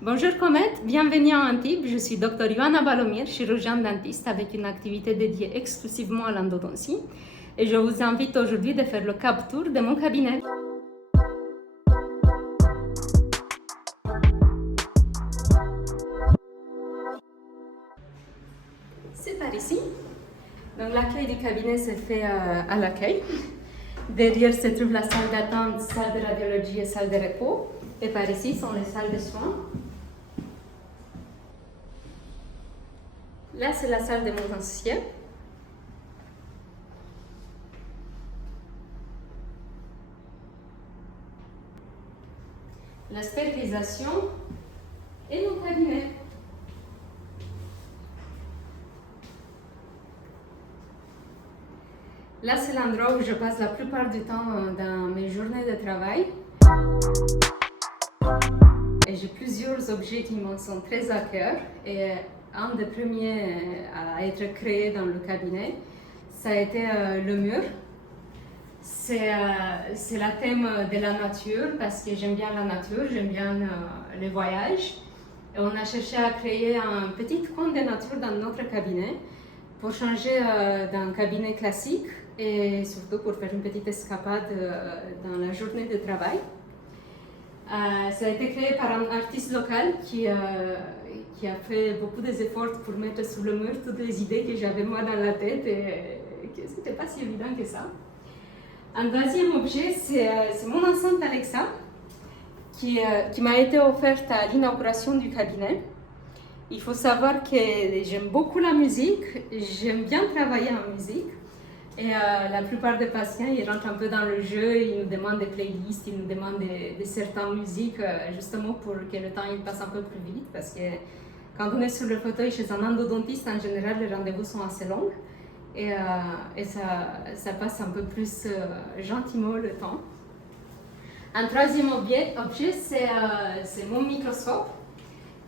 Bonjour Comet, bienvenue à Antibes. Je suis Dr Ioana Balomir, chirurgienne dentiste avec une activité dédiée exclusivement à l'endodontie. Et je vous invite aujourd'hui de faire le cap tour de mon cabinet. C'est par ici. Donc l'accueil du cabinet se fait à l'accueil. Derrière se trouve la salle d'attente, salle de radiologie et salle de repos. Et par ici sont les salles de soins. Là, c'est la salle de mon dentier. La stérilisation et mon cabinet. Là, c'est l'endroit où je passe la plupart du temps dans mes journées de travail. Et j'ai plusieurs objets qui me sont très à cœur. Et un des premiers à être créé dans le cabinet, ça a été le mur. C'est le thème de la nature parce que j'aime bien la nature, j'aime bien les voyages. Et on a cherché à créer un petit coin de nature dans notre cabinet pour changer d'un cabinet classique et surtout pour faire une petite escapade dans la journée de travail. Ça a été créé par un artiste local qui a fait beaucoup d'efforts pour mettre sur le mur toutes les idées que j'avais moi dans la tête et que c'était pas si évident que ça. Un deuxième objet, c'est mon enceinte Alexa qui m'a été offerte à l'inauguration du cabinet. Il faut savoir que j'aime beaucoup la musique, j'aime bien travailler en musique. Et la plupart des patients, ils rentrent un peu dans le jeu, ils nous demandent des playlists, ils nous demandent de certaines musiques, justement pour que le temps il passe un peu plus vite. Parce que quand on est sur le fauteuil chez un endodontiste, en général, les rendez-vous sont assez longs. Et ça passe un peu plus gentiment le temps. Un troisième objet c'est mon microscope.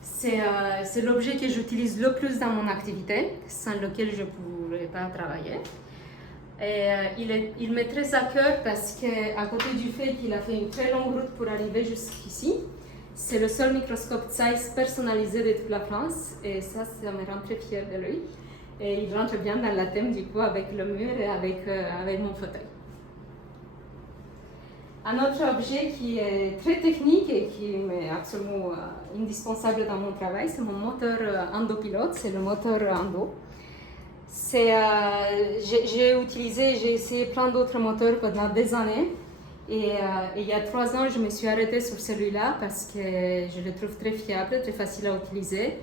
C'est l'objet que j'utilise le plus dans mon activité, sans lequel je ne pourrais pas travailler. Et il m'est très à cœur parce qu'à côté du fait qu'il a fait une très longue route pour arriver jusqu'ici, c'est le seul microscope Zeiss personnalisé de toute la France et ça me rend très fière de lui. Et il rentre bien dans la thème du coup avec le mur et avec mon fauteuil. Un autre objet qui est très technique et qui m'est absolument indispensable dans mon travail, c'est mon moteur endopilote, c'est le moteur endo. J'ai essayé plein d'autres moteurs pendant des années et il y a 3 ans, je me suis arrêtée sur celui-là parce que je le trouve très fiable, très facile à utiliser.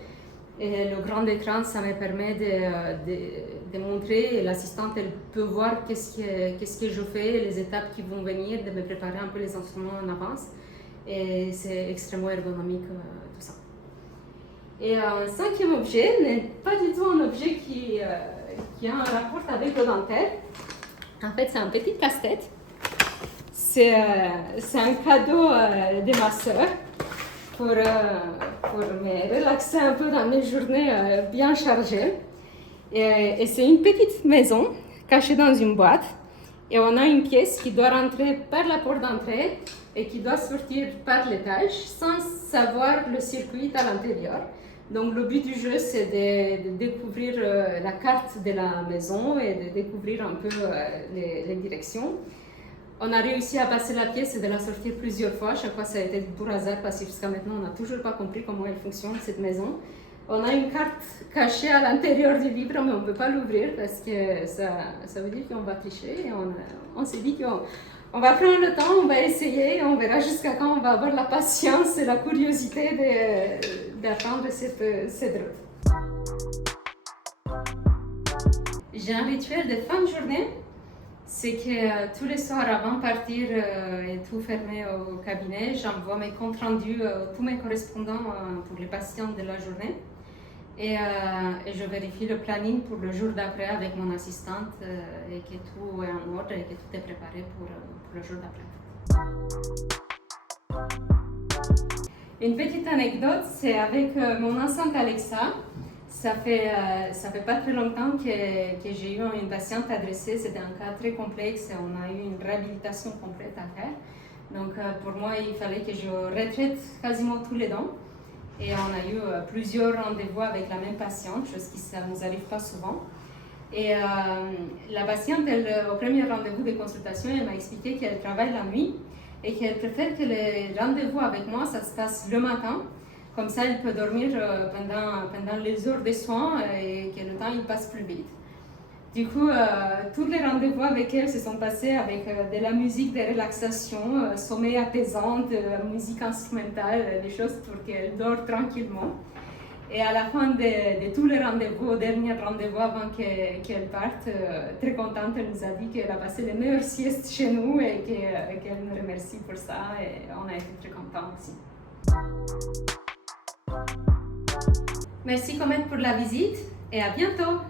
Et le grand écran, ça me permet de montrer et l'assistante, elle peut voir qu'est-ce que je fais, les étapes qui vont venir, de me préparer un peu les instruments en avance. Et c'est extrêmement ergonomique tout ça. Et un cinquième objet n'est pas du tout un objet qui a un rapport avec le dentaire. En fait, c'est un petit casse-tête. C'est un cadeau de ma sœur pour me relaxer un peu dans mes journées bien chargées. Et c'est une petite maison cachée dans une boîte. Et on a une pièce qui doit rentrer par la porte d'entrée et qui doit sortir par l'étage sans savoir le circuit à l'intérieur. Donc le but du jeu, c'est de découvrir la carte de la maison et de découvrir un peu les directions. On a réussi à passer la pièce et de la sortir plusieurs fois. Chaque fois, ça a été pour hasard parce que jusqu'à maintenant, on n'a toujours pas compris comment elle fonctionne, cette maison. On a une carte cachée à l'intérieur du livre, mais on ne peut pas l'ouvrir parce que ça veut dire qu'on va tricher. Et on s'est dit qu'on va prendre le temps, on va essayer, et on verra jusqu'à quand on va avoir la patience et la curiosité d'attendre cette route. J'ai un rituel de fin de journée. C'est que tous les soirs, avant de partir et tout fermé au cabinet, j'envoie mes comptes rendus à tous mes correspondants pour les patients de la journée. Et je vérifie le planning pour le jour d'après avec mon assistante et que tout est en ordre et que tout est préparé pour le jour d'après. Une petite anecdote, c'est avec mon enceinte Alexa. Ça fait pas très longtemps que j'ai eu une patiente adressée. C'était un cas très complexe et on a eu une réhabilitation complète à faire. Donc pour moi, il fallait que je retraite quasiment tous les dents. Et on a eu plusieurs rendez-vous avec la même patiente, chose qui ne nous arrive pas souvent. Et la patiente, au premier rendez-vous de consultation, elle m'a expliqué qu'elle travaille la nuit et qu'elle préfère que les rendez-vous avec moi, ça se passe le matin. Comme ça, elle peut dormir pendant les heures de soins et que le temps il passe plus vite. Du coup, tous les rendez-vous avec elle se sont passés avec de la musique de relaxation, sommeil apaisant, musique instrumentale, des choses pour qu'elle dort tranquillement. Et à la fin de tous les rendez-vous, au dernier rendez-vous avant qu'elle parte, très contente, elle nous a dit qu'elle a passé les meilleures siestes chez nous et qu'elle nous remercie pour ça. Et on a été très contents aussi. Merci Comet pour la visite et à bientôt!